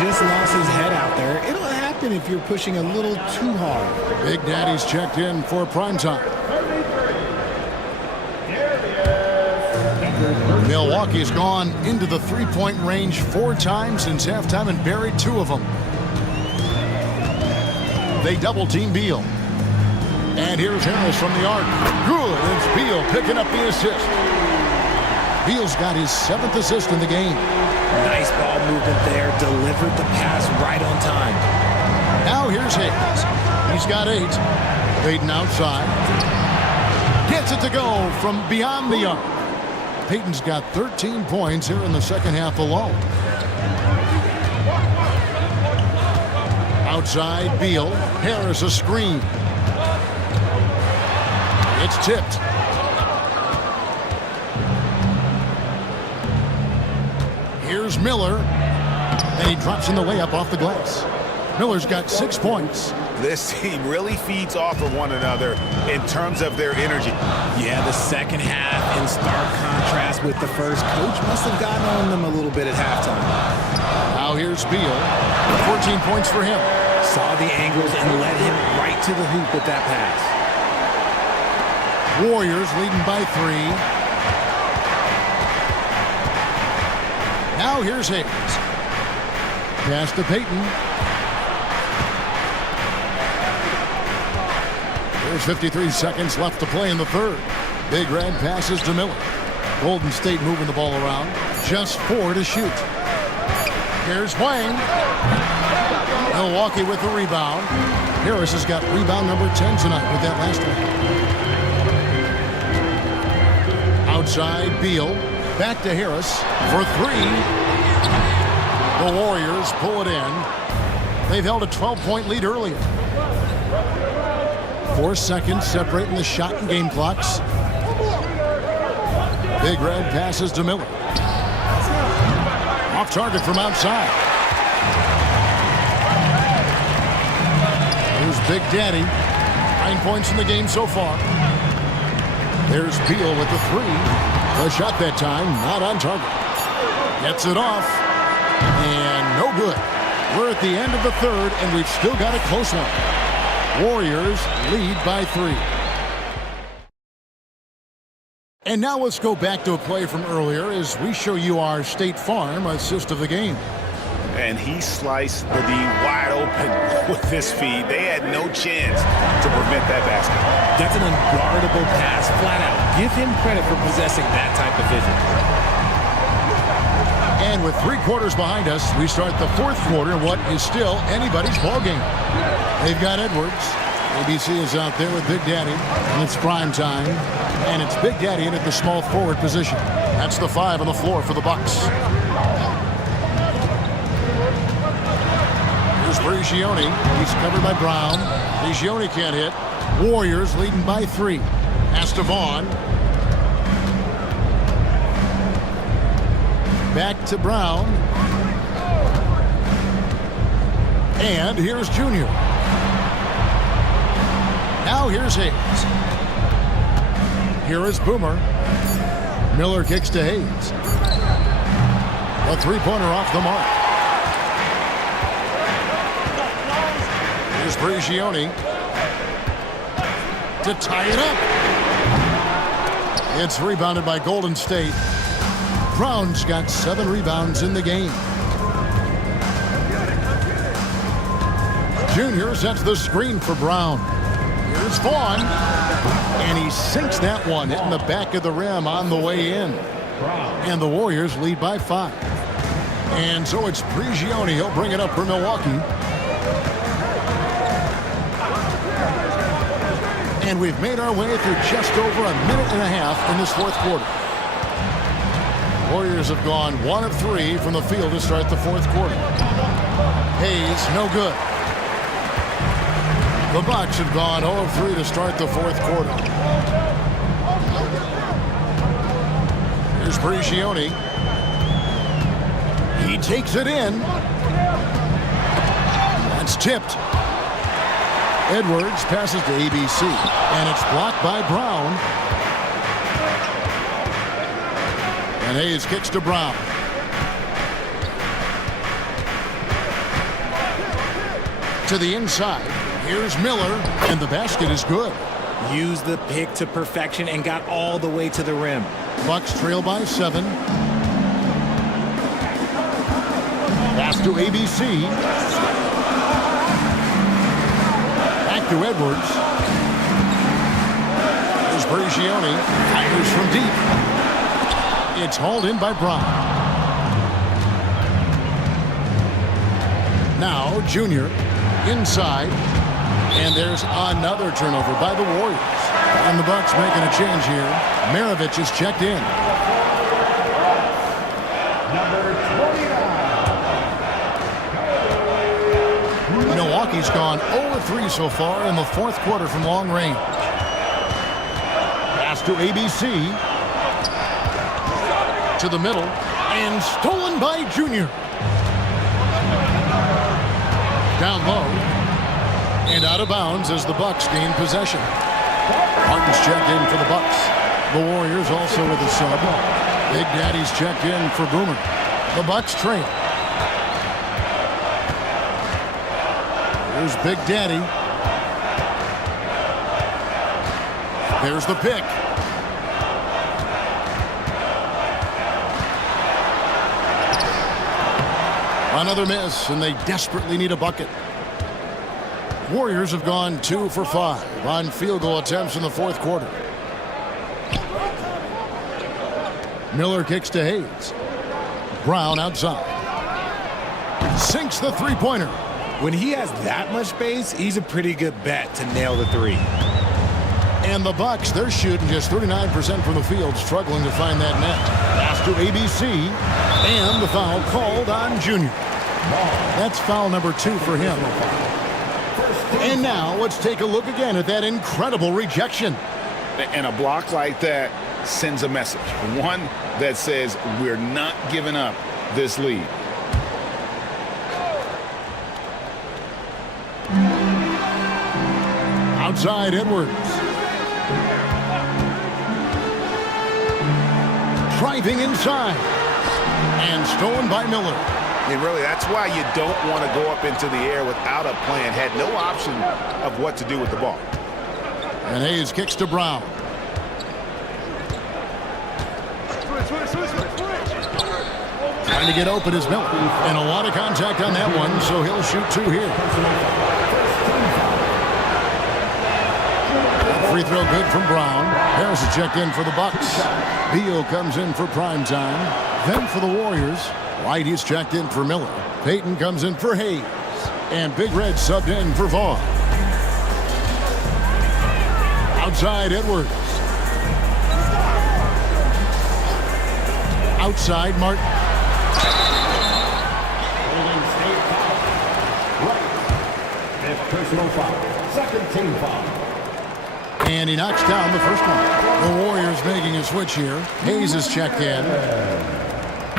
Just lost his head out there. It'll happen if you're pushing a little too hard. Big Daddy's checked in for primetime. Milwaukee's gone into the three-point range 4 times since halftime and buried 2 of them. They double-team Beal. And here's Harris from the arc. Good. It's Beal picking up the assist. Beal's got his 7th assist in the game. Nice ball movement there. Delivered the pass right on time. Now here's Hayes. He's got 8. Peyton outside. Gets it to go from beyond the arc. Peyton's got 13 points here in the second half alone. Outside Beal. Harris a screen. It's tipped. Here's Miller. And he drops in the layup off the glass. Miller's got 6 points. This team really feeds off of one another in terms of their energy. Yeah, the second half in stark contrast with the first. Coach must have gotten on them a little bit at halftime. Now here's Beal. 14 points for him. Saw the angles and led him right to the hoop with that pass. Warriors leading by 3. Now here's Hayes. Pass to Peyton. There's 53 seconds left to play in the third. Big Red passes to Miller. Golden State moving the ball around. Just 4 to shoot. Here's Wang. Milwaukee with the rebound. Harris has got rebound number 10 tonight with that last one. Outside Beal. Back to Harris for 3. The Warriors pull it in. They've held a 12-point lead earlier. 4 seconds separating the shot and game clocks. Big Red passes to Miller. Off target from outside. Here's Big Daddy. 9 points in the game so far. There's Beal with the 3. The shot that time, not on target. Gets it off. And no good. We're at the end of the third, and we've still got a close one. Warriors lead by 3. And now let's go back to a play from earlier as we show you our State Farm assist of the game. And he sliced the D wide open with his feed. They had no chance to prevent that basket. That's an unguardable pass, flat out. Give him credit for possessing that type of vision. And with 3 quarters behind us, we start the 4th quarter in what is still anybody's ball game. They've got Edwards. ABC is out there with Big Daddy, and it's prime time. And it's Big Daddy in at the small forward position. That's the 5 on the floor for the Bucks. Here's Prigioni. He's covered by Brown. Prigioni can't hit. Warriors leading by 3. Pass to Vaughn. Back to Brown. And here's Junior. Now here's Hayes. Here is Boomer. Miller kicks to Hayes. A 3-pointer off the mark. Here's Prigioni to tie it up. It's rebounded by Golden State. Brown's got 7 rebounds in the game. Junior sets the screen for Brown. Here's Vaughn. And he sinks that one, hitting the back of the rim on the way in. And the Warriors lead by 5. And so it's Prigioni. He'll bring it up for Milwaukee. And we've made our way through just over a minute and a half in this 4th quarter. Warriors have gone 1 of 3 from the field to start the 4th quarter. Hayes, no good. The Bucks have gone 0 of 3 to start the 4th quarter. Here's Prigioni. He takes it in. That's tipped. Edwards passes to ABC, and it's blocked by Brown. And Hayes kicks to Brown. To the inside. Here's Miller, and the basket is good. Used the pick to perfection and got all the way to the rim. Bucks trail by 7. Pass to ABC. Back to Edwards. Here's Bergioni. Fires from deep. It's hauled in by Brown. Now Junior inside. And there's another turnover by the Warriors. And the Bucks making a change here. Maravich is checked in. Number 29. Milwaukee's gone 0-3 so far in the fourth quarter from long range. Pass to ABC. To the middle. And stolen by Junior. Down low. And out of bounds as the Bucks gain possession. Martin's checked in for the Bucks. The Warriors also with a sub. Big Daddy's checked in for Boomer. The Bucks trail. Here's Big Daddy. There's the pick. Another miss, and they desperately need a bucket. Warriors have gone 2 for 5 on field goal attempts in the fourth quarter. Miller kicks to Hayes. Brown outside. Sinks the three-pointer. When he has that much space, he's a pretty good bet to nail the three. And the Bucks, they're shooting just 39% from the field, struggling to find that net. Pass to ABC, and the foul called on Junior. That's foul number 2 for him. And now let's take a look again at that incredible rejection. And a block like that sends a message. One that says we're not giving up this lead. Outside Edwards. Driving inside. And stolen by Miller. And really, that's why you don't want to go up into the air without a plan. Had no option of what to do with the ball. And Hayes kicks to Brown. Trying to get open is Miller. And a lot of contact on that one, so he'll shoot 2 here. Free throw good from Brown. Harris is checked in for the Bucks. Beal comes in for prime time. Then for the Warriors, White is checked in for Miller. Payton comes in for Hayes. And Big Red subbed in for Vaughn. Outside Edwards. Outside Martin. Fifth personal foul. Second team foul. And he knocks down the first one. The Warriors making a switch here. Hayes is checked in.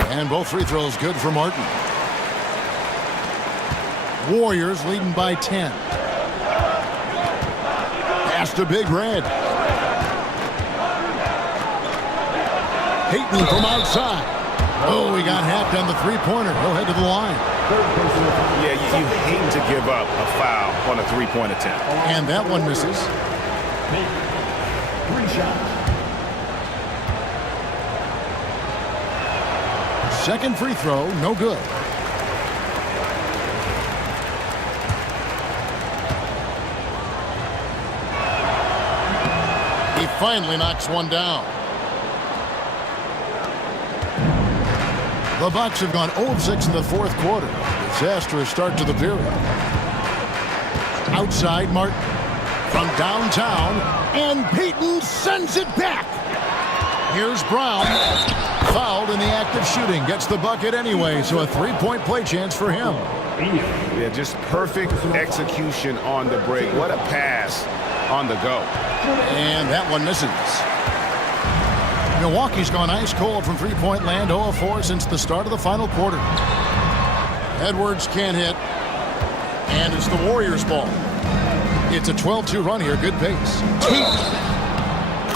And both free throws good for Martin. Warriors leading by 10. Pass to Big Red. Payton from outside. Oh, he got hacked on the three-pointer. He'll head to the line. Yeah, you hate to give up a foul on a three-point attempt. And that one misses. 3 shots. Second free throw, no good. He finally knocks one down. The Bucks have gone 0-6 in the fourth quarter. Disastrous start to the period. Outside Martin from downtown, and Payton sends it back. Here's Brown. Fouled in the act of shooting. Gets the bucket anyway, so a three-point play chance for him. Yeah, just perfect execution on the break. What a pass on the go. And that one misses. Milwaukee's gone ice cold from three-point land, 0-4 since the start of the final quarter. Edwards can't hit, and it's the Warriors' ball. It's a 12-2 run here, good pace.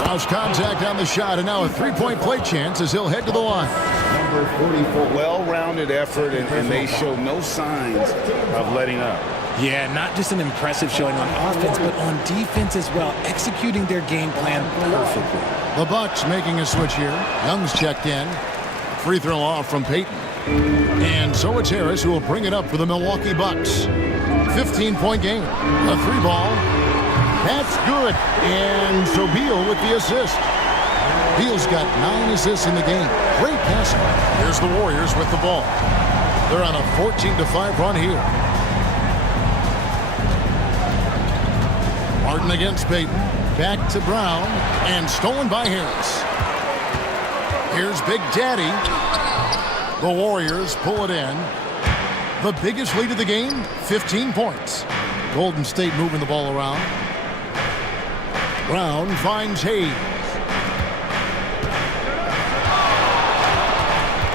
Lost contact on the shot, and now a three-point play chance as he'll head to the line. Number 44. Well-rounded effort, and they show no signs of letting up. Yeah, not just an impressive showing on offense, but on defense as well, executing their game plan perfectly. The Bucks making a switch here. Young's checked in. Free throw off from Payton. And so it's Harris who will bring it up for the Milwaukee Bucks. 15-point game. A three ball. That's good. And so Beal with the assist. Beal's got 9 assists in the game. Great passing. Here's the Warriors with the ball. They're on a 14-5 run here. Martin against Payton. Back to Brown. And stolen by Harris. Here's Big Daddy. The Warriors pull it in. The biggest lead of the game, 15 points. Golden State moving the ball around. Brown finds Hayes.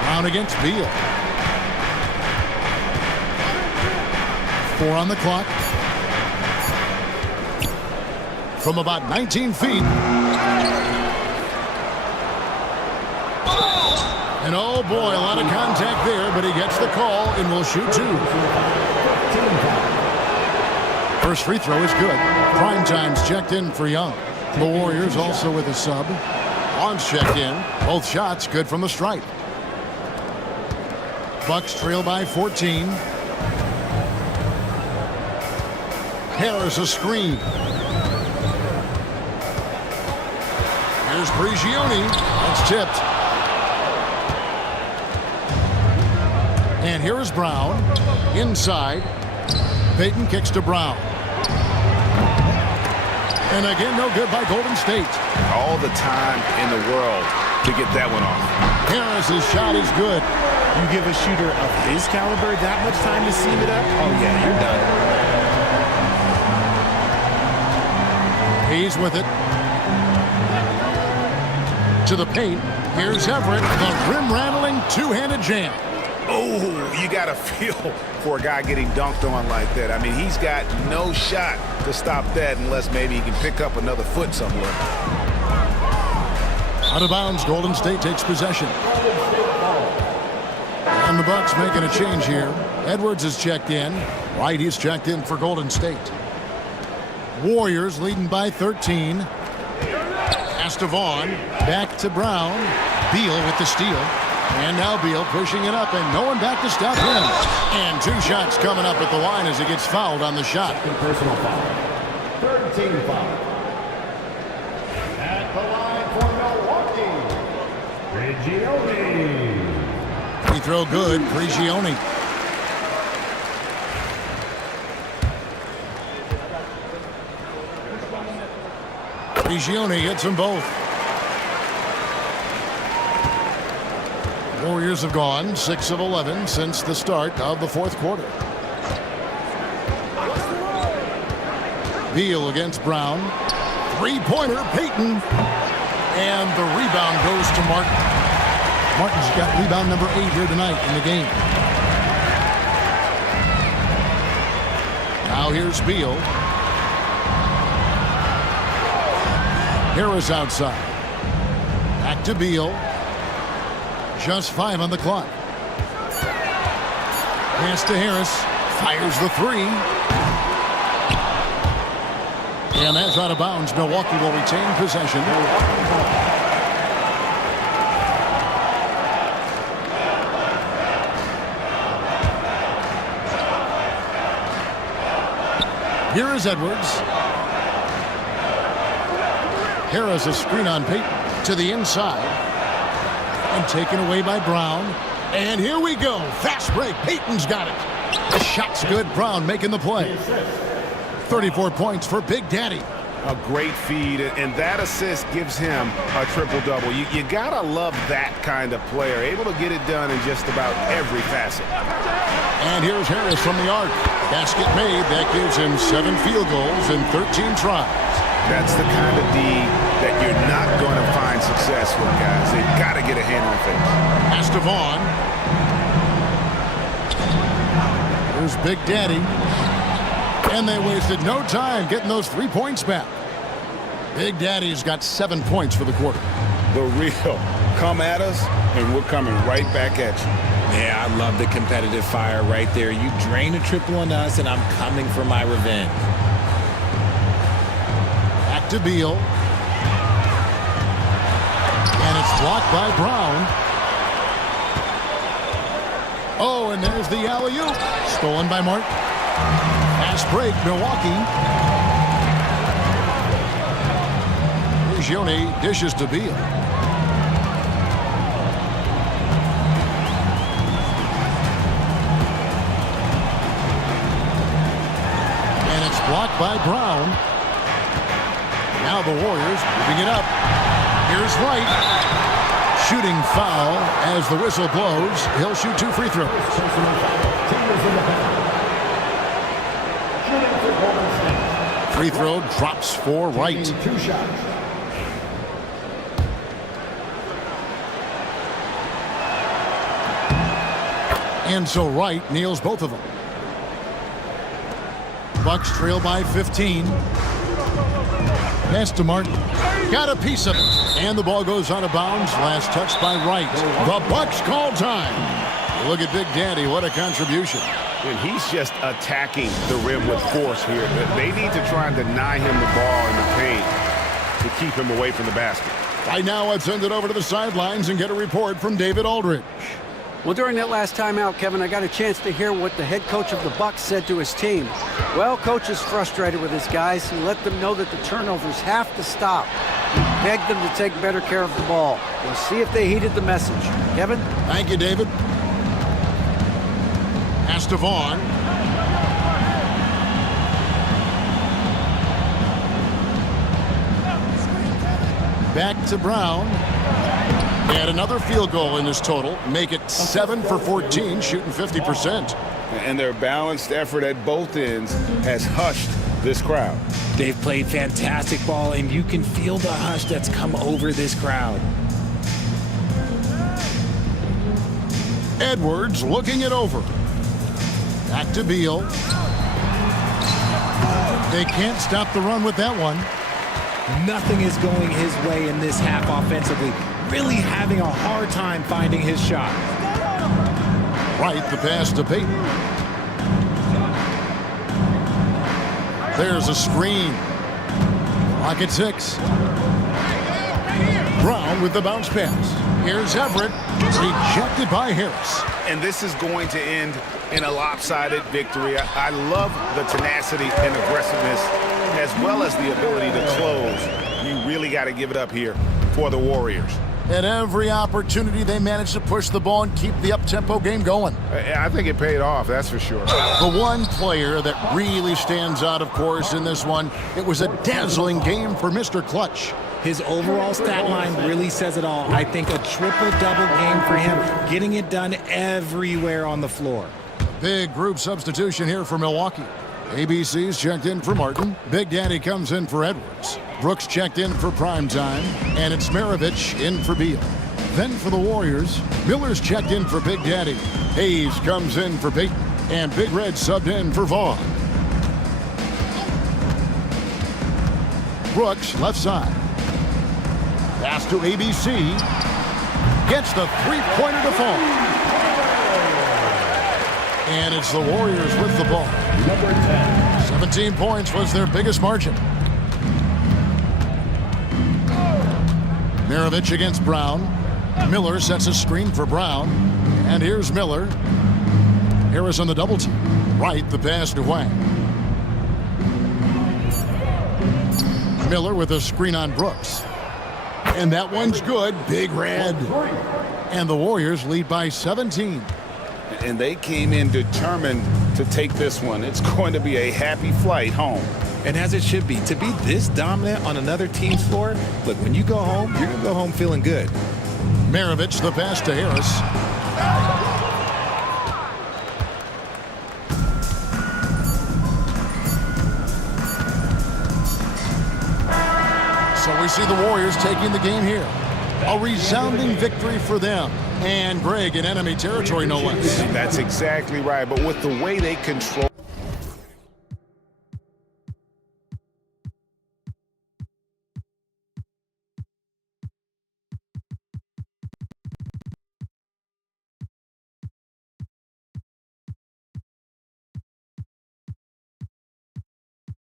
Brown against Beal. 4 on the clock. From about 19 feet. And oh boy, a lot of contact there, but he gets the call and will shoot 2. First free throw is good. Prime time's checked in for Young. The Warriors also with a sub. Bonds checked in. Both shots good from the stripe. Bucks trail by 14. Harris a screen. Here's Prigioni. That's tipped. And here is Brown. Inside. Payton kicks to Brown. And again, no good by Golden State. All the time in the world to get that one off. Harris's shot is good. You give a shooter of his caliber that much time to seam it up? Oh, yeah, you're done. He's with it. To the paint. Here's Everett. The rim-rattling two-handed jam. Oh, you got to feel for a guy getting dunked on like that. I mean, he's got no shot to stop that unless maybe he can pick up another foot somewhere. Out of bounds, Golden State takes possession. And the Bucks making a change here. Edwards is checked in. White, he's checked in for Golden State. Warriors leading by 13. Pass to Vaughn. Back to Brown. Beal with the steal. And now Beal pushing it up, and no one back to stop him. And 2 shots coming up at the line as he gets fouled on the shot. Personal foul. 13 foul. At the line for Milwaukee, Prigioni. Free throw good, Prigioni. Prigioni hits them both. Warriors have gone 6 of 11 since the start of the 4th quarter. Beal against Brown. 3-pointer, Payton. And the rebound goes to Martin. Martin's got rebound number 8 here tonight in the game. Now here's Beal. Harris outside. Back to Beal. Just 5 on the clock. Pass to Harris. Fires the 3. And that's out of bounds. Milwaukee will retain possession. Here is Edwards. Harris a screen on Payton to the inside. And taken away by Brown. And here we go. Fast break. Payton's got it. The shot's good. Brown making the play. 34 points for Big Daddy. A great feed, and that assist gives him a triple-double. You got to love that kind of player, able to get it done in just about every facet. And here's Harris from the arc. Basket made. That gives him 7 field goals in 13 tries. That's the kind of D that you're not going to find success with, guys. They've got to get a hand on things. Pass to Vaughn. Here's Big Daddy. And they wasted no time getting those 3 points back. Big Daddy's got 7 points for the quarter. The real come at us, and we're coming right back at you. Yeah, I love the competitive fire right there. You drain a triple on us, and I'm coming for my revenge. Back to Beal. And it's blocked by Brown. Oh, and there's the alley-oop. Stolen by Martin. Fast break, Milwaukee. Gioni dishes to Beal. And it's blocked by Brown. Now the Warriors moving it up. Here's Wright. Shooting foul as the whistle blows. He'll shoot 2 free throws. Free throw drops for Wright. 2 shots. And so Wright nails both of them. Bucks trail by 15. Pass to Martin. Got a piece of it. And the ball goes out of bounds. Last touch by Wright. The Bucks call time. Look at Big Daddy. What a contribution. And he's just attacking the rim with force here. They need to try and deny him the ball in the paint to keep him away from the basket. Right now, let's send it over to the sidelines and get a report from David Aldridge. Well, during that last timeout, Kevin, I got a chance to hear what the head coach of the Bucks said to his team. Well, coach is frustrated with his guys. He let them know that the turnovers have to stop. He begged them to take better care of the ball. We'll see if they heeded the message. Kevin? Thank you, David. Pass to Vaughn. Back to Brown. And another field goal in this total. Make it 7 for 14, shooting 50%. And their balanced effort at both ends has hushed this crowd. They've played fantastic ball, and you can feel the hush that's come over this crowd. Edwards looking it over. Back to Beal. They can't stop the run with that one. Nothing is going his way in this half offensively. Really having a hard time finding his shot. Right, the pass to Payton. There's a screen. Clock at 6. Brown with the bounce pass. Here's Everett. Rejected by Harris. And this is going to end in a lopsided victory. I love the tenacity and aggressiveness as well as the ability to close. You really got to give it up here for the Warriors. At every opportunity, they managed to push the ball and keep the up-tempo game going. I think it paid off, that's for sure. The one player that really stands out, of course, in this one, it was a dazzling game for Mr. Clutch. His overall stat line really says it all. I think a triple-double game for him, getting it done everywhere on the floor. Big group substitution here for Milwaukee. ABC's checked in for Martin. Big Daddy comes in for Edwards. Brooks checked in for Primetime. And it's Maravich in for Beal. Then for the Warriors, Miller's checked in for Big Daddy. Hayes comes in for Payton. And Big Red subbed in for Vaughn. Brooks, left side. Pass to ABC. Gets the three-pointer to fall. And it's the Warriors with the ball. Number 10. 17 points was their biggest margin. Maravich against Brown. Miller sets a screen for Brown. And here's Miller. Harris on the double team. Right, the pass to Wang. Miller with a screen on Brooks. And that one's good. Big Red. And the Warriors lead by 17. And they came in determined to take this one. It's going to be a happy flight home. And as it should be, to be this dominant on another team's floor, look, when you go home, you're going to go home feeling good. Maravich, the pass to Harris. So we see the Warriors taking the game here. A resounding victory for them. And Greg in enemy territory, no less. That's exactly right. But with the way they control